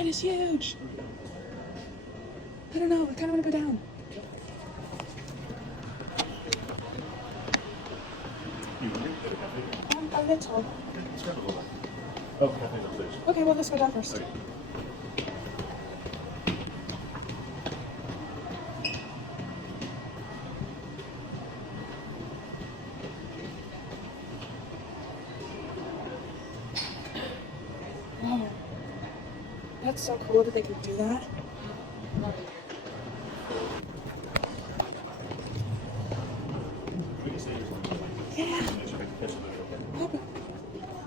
That is huge. I don't know. I kind of want to go down. A little. Okay, well, let's go down first. Whoa. That's so cool that they can do that. Yeah.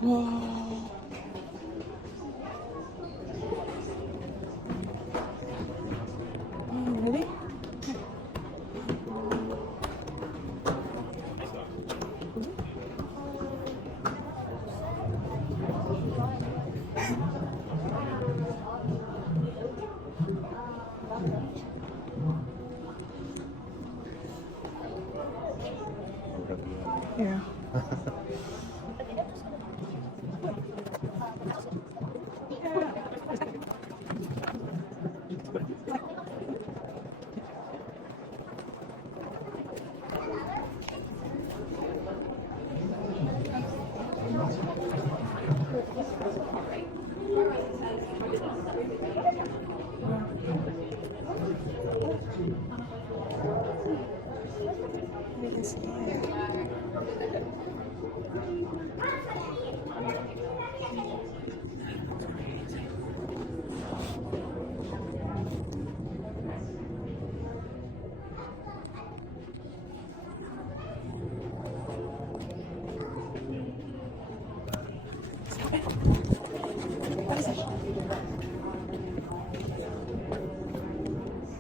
Whoa. Oh, really? Yeah.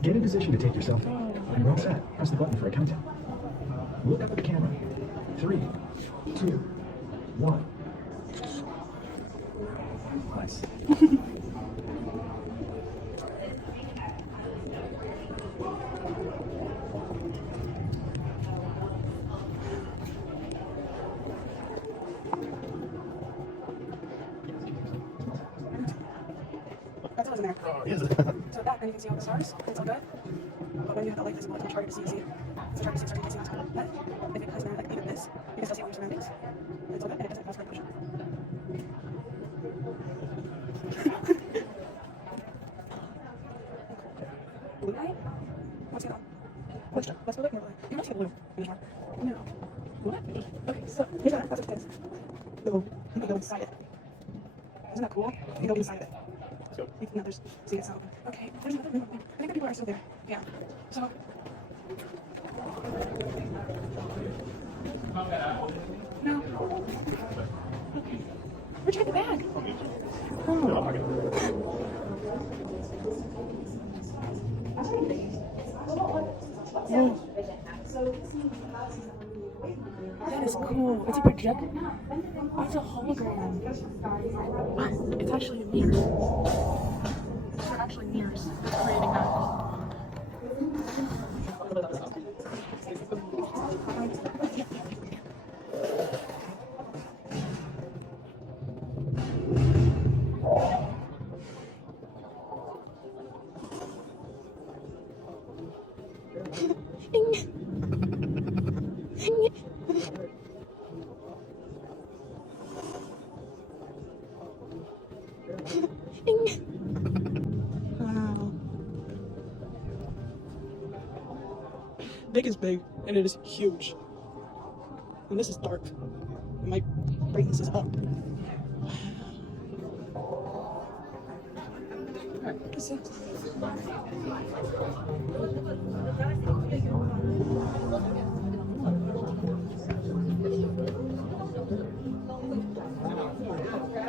Get in position to take your selfie. And we're all set. Press the button for a countdown. Look up at the camera. 3, 2, 1. Nice. That's what was in there. Yes. So that, then you can see all the stars. It's all good. But when you have the light visible, it's much harder to see. You see, it's much harder to see, so you can see what's on. But if it has like even this, you can still see all your surroundings. And it's all good, and it doesn't cause light pollution. Blue light? What's going on? Let's go. Let's go look more light. You might see blue anymore. No. What? Okay, so here's that. That's what it is. No, you can go inside it. Isn't that cool? You can go inside it. You can others see it. So okay, there's another room. I think the people are still there. Yeah. So. No. Where'd you get the bag? Oh. That is cool. It's a projector. Oh, it's a hologram. What? It's actually a mirror. These are actually mirrors creating that. Wow. Big is big, and it is huge. And this is dark. And my brightness is up. What's it?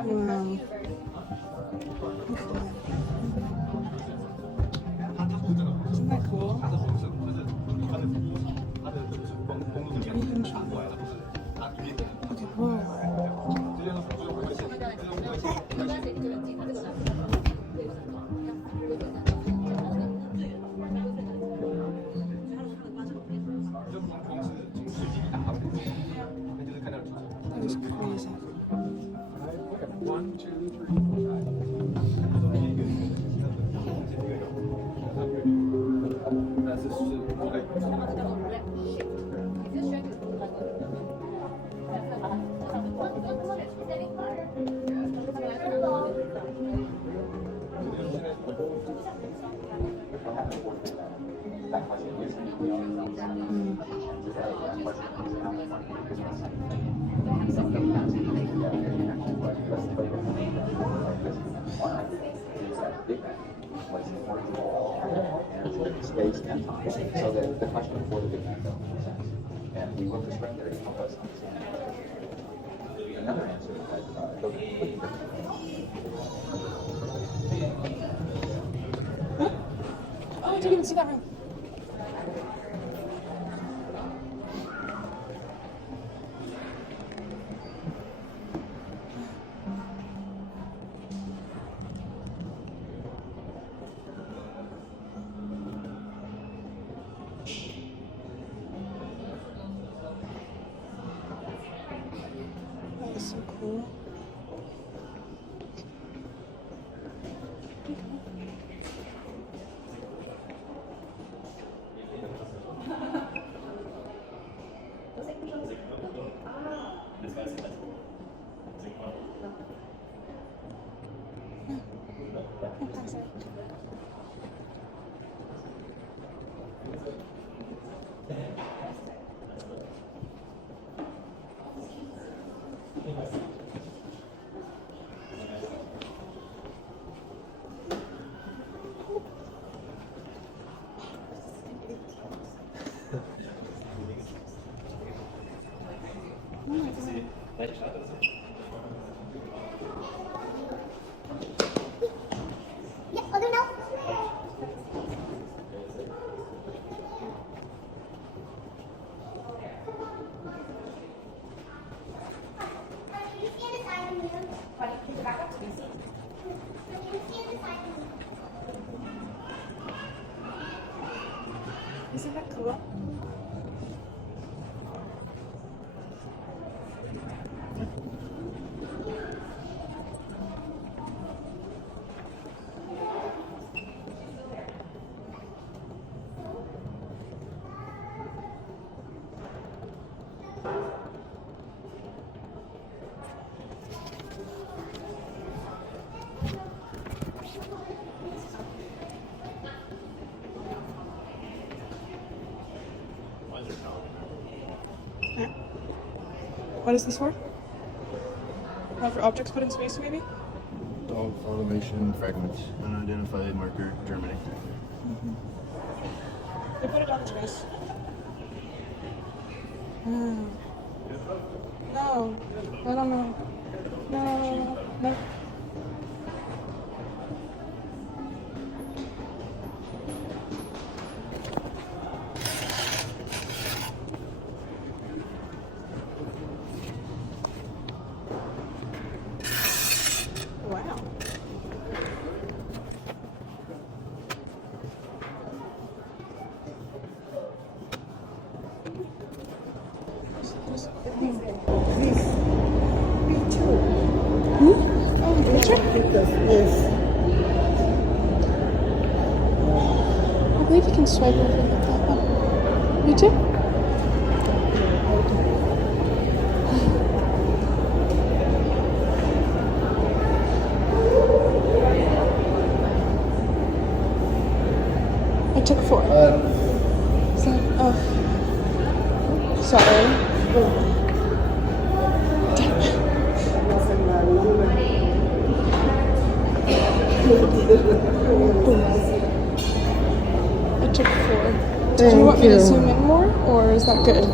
Wow. Isn't that cool? Okay, whoa. Space and time. So that the question before the Big Bang don't make sense. And we look to string theory to help us understand. Another answer is that those are completely different. Oh, I didn't even see that room. That is so cool. Isn't that cool? What is this for? For objects put in space, maybe? Dog formation fragments. Unidentified marker, Germany. They put it on in space. No, I don't know. No. Wow. I believe you can swipe over and look that up. Me too? I took 4. So, oh. Sorry. I took 4. Did you want me to zoom in more, or is that good?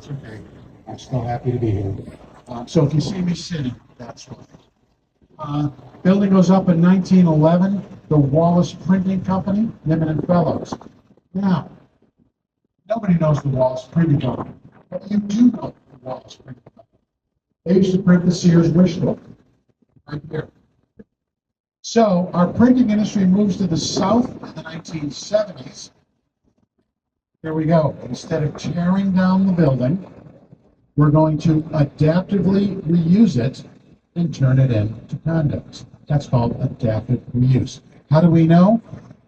That's okay. I'm still happy to be here. So if you see me sitting, that's why. Building goes up in 1911, the Wallace Printing Company, Nimitz and Fellows. Now, nobody knows the Wallace Printing Company, but you do know the Wallace Printing Company. They used to print the Sears wish book, right here. So our printing industry moves to the south in the 1970s. Here we go. Instead of tearing down the building, we're going to adaptively reuse it and turn it into condos. That's called adaptive reuse. How do we know?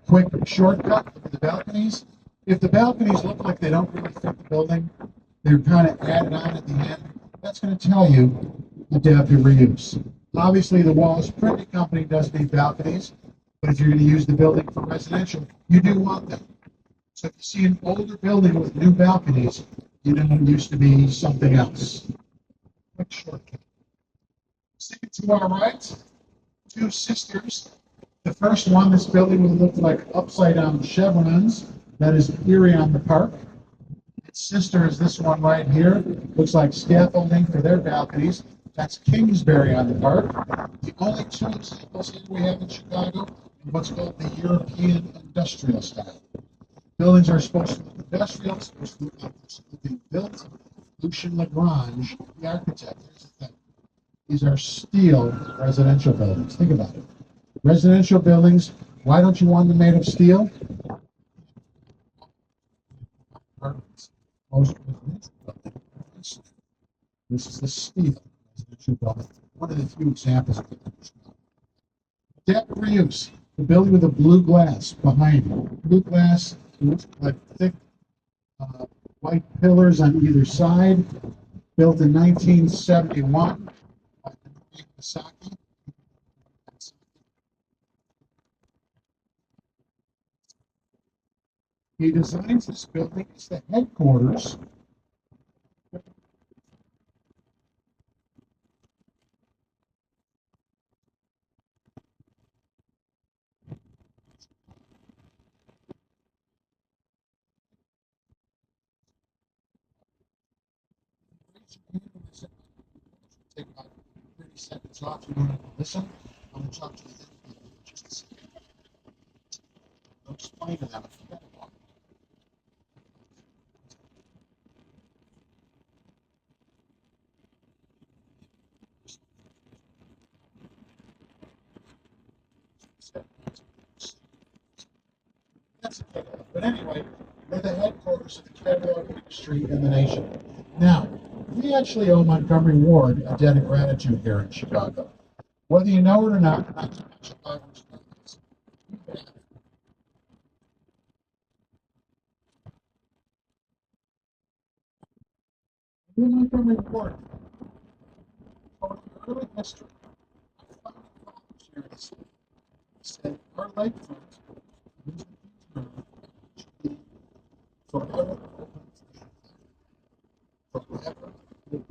Quick shortcut for the balconies. If the balconies look like they don't really fit the building, they're kind of added on at the end, that's going to tell you adaptive reuse. Obviously, the Wallace Printing Company does need balconies, but if you're going to use the building for residential, you do want them. So if you see an older building with new balconies, you know it used to be something else. Quick shortcut. Sticking to our right, two sisters. The first one, this building would look like upside down chevrons. That is Erie on the Park. Its sister is this one right here. Looks like scaffolding for their balconies. That's Kingsbury on the Park. The only two examples here we have in Chicago in what's called the European industrial style. Buildings are supposed to look industrial, supposed to look like they're being built. Lucien Lagrange, the architect, here's the thing. These are steel residential buildings. Think about it. Residential buildings, why don't you want them made of steel? Most residential buildings. This is the steel residential building. One of the few examples of it. Adaptive reuse. The building with the blue glass behind it. Blue glass looks like thick white pillars on either side. Built in 1971 by Misaki. He designs this building as the headquarters take about 30 seconds off. You want to listen? I'm going to talk to you in just a second. I'll explain to them. That's okay. But anyway, we're the headquarters of the catalog industry in the nation. Now, we actually owe Montgomery Ward a debt of gratitude here in Chicago. Whether you know it or not, Chicago's Montgomery Ward, early history, said our lakefront forever forever to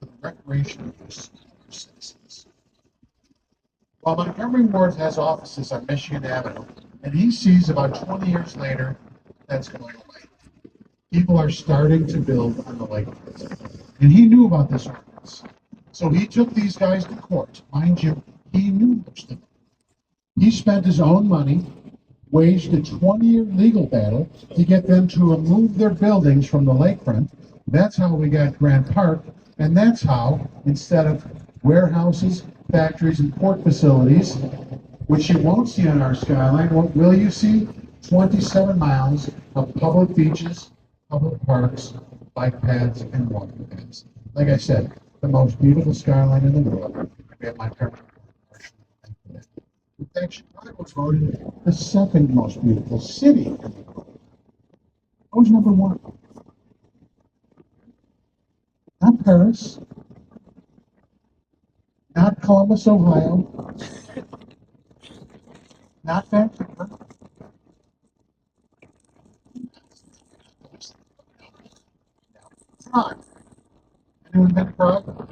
the recreation of their citizens. While Montgomery Ward has offices on Michigan Avenue, and he sees about 20 years later that's going away. People are starting to build on the lakefront. And he knew about this ordinance. So he took these guys to court. Mind you, he knew most of them. He spent his own money, waged a 20-year legal battle to get them to remove their buildings from the lakefront. That's how we got Grant Park, and that's how, instead of warehouses, factories, and port facilities, which you won't see on our skyline, what will you see? 27 miles of public beaches, public parks, bike paths, and walking paths. Like I said, the most beautiful skyline in the world. We have my parents. In fact, Chicago was voted the second most beautiful city in the world. Who's number one? Not Paris, not Columbus, Ohio, not Vancouver. Prague. Anyone been to Prague?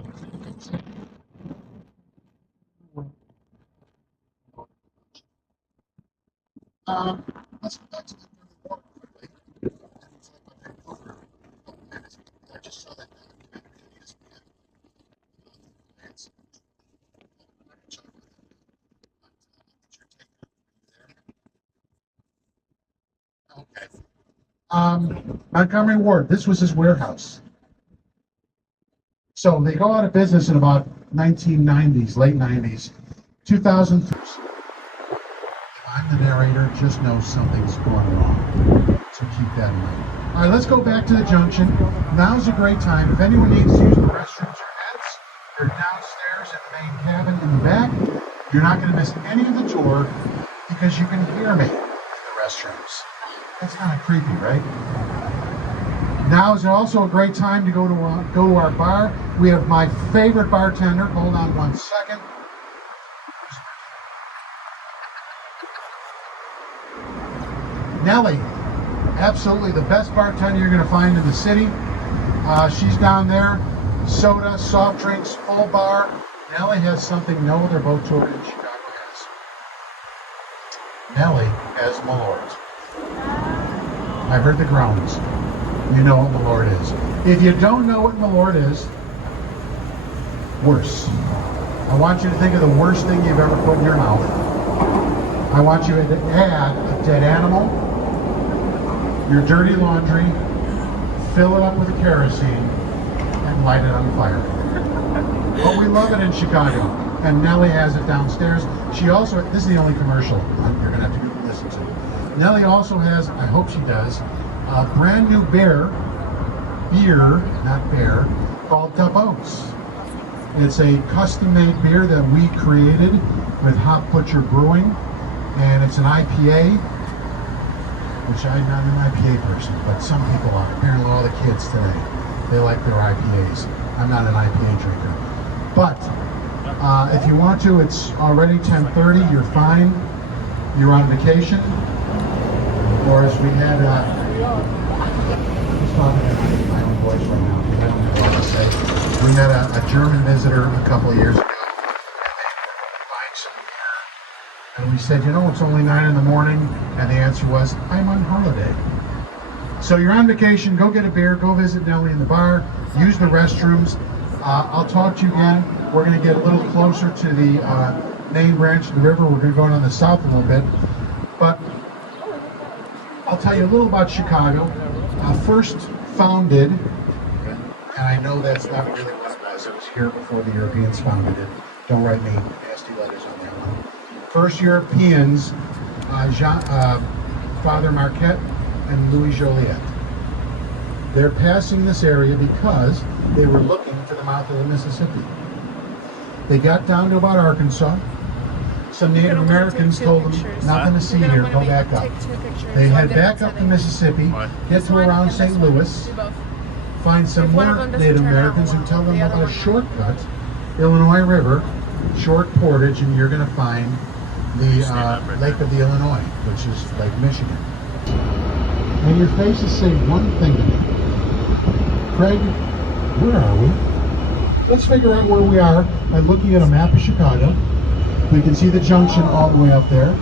Let's go back to the quickly. Montgomery Ward, this was his warehouse. So they go out of business in about 1990s, late 90s, 2003. If I'm the narrator, just know something's going wrong. So keep that in mind. All right, let's go back to the junction. Now's a great time. If anyone needs to use the restrooms or heads, they're downstairs in the main cabin in the back. You're not going to miss any of the tour because you can hear me in the restrooms. That's kind of creepy, right? Now is also a great time to go to our bar. We have my favorite bartender. Hold on one second. Nellie, absolutely the best bartender you're going to find in the city. She's down there. Soda, soft drinks, full bar. Nellie has something no other boat tour in Chicago has. Nellie has Malort. I heard the groans. You know what Malort is. If you don't know what Malort is, worse. I want you to think of the worst thing you've ever put in your mouth. I want you to add a dead animal, your dirty laundry, fill it up with kerosene, and light it on fire. But we love it in Chicago, and Nellie has it downstairs. She also, this is the only commercial you're going to have to listen to. Nellie also has, I hope she does, a brand new beer, called Tabos. It's a custom-made beer that we created with Hop Butcher Brewing, and it's an IPA, which I'm not an IPA person, but some people are. Apparently all the kids today, they like their IPAs. I'm not an IPA drinker. But if you want to, it's already 10:30, you're fine. You're on vacation. Or as we had, I'm talking in my own voice right now, because I don't know what to say. We met a German visitor a couple of years ago, and they were buying some beer. And we said, you know, it's only 9 in the morning, and the answer was, I'm on holiday. So you're on vacation, go get a beer, go visit Nellie in the bar, use the restrooms. I'll talk to you again. We're going to get a little closer to the main branch of the river. We're going to go on the south a little bit. But I'll tell you a little about Chicago. First founded, and I know that's not really what it was. It was here before the Europeans founded it. Don't write me nasty letters on that one. First Europeans, Father Marquette and Louis Joliet. They're passing this area because they were looking to the mouth of the Mississippi. They got down to about Arkansas. Some Native Americans told them, nothing to see here, go back up. They head back up the Mississippi, get to around St. Louis, find some more Native Americans who tell them about a shortcut, Illinois River, short portage, and you're going to find the Lake of the Illinois, which is Lake Michigan. And your faces say one thing to me. Craig, where are we? Let's figure out where we are by looking at a map of Chicago. We can see the junction all the way up there.